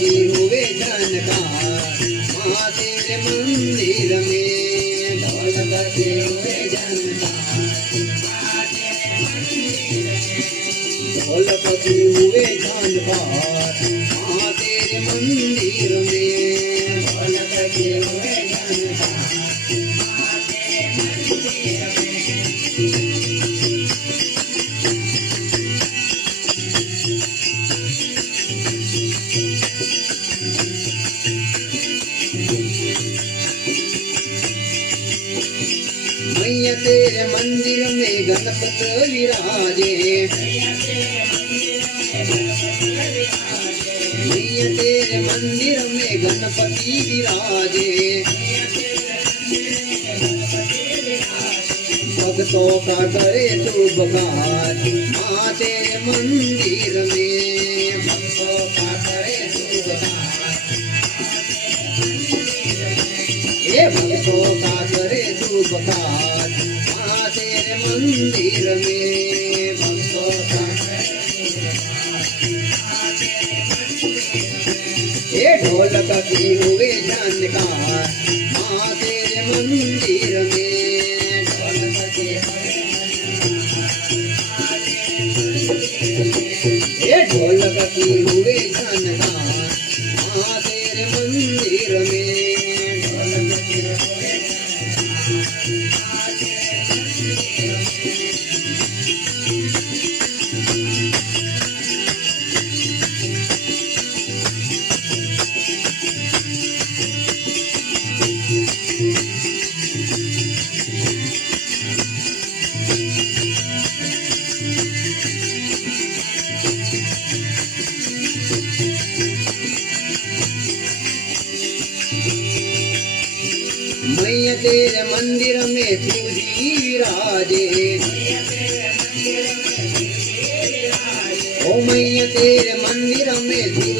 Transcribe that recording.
की हुए जानकार माँ तेरे मंदिर में। ढोलक की हुए जानकार माँ तेरे मंदिर में। ढोलक की हुए जानकार माँ तेरे मंदिर में। ढोलक की हुए जानकार माँ तेरे मंदिर में। मैया तेरे मंदिर में गणपत विराजे। मैया तेरे मंदिर में गणपति विराजे। भक्तों का करे शुभ कार्य माँ तेरे मंदिर में। भक्तों का करे शुभ कार्य ये भक्तों का करे शुभ कार्य माँ तेरे मंदिर में। भक्तों का ये ढोलक की हुए जानकार माँ तेरे मंदिर में। ढोलक की ये ढोलक की हुए जानकार माँ तेरे मंदिर में। ढोलक की हुए मैया तेरे मंदिर में शिव जी विराजे। ओ मैया तेरे मंदिर में शिव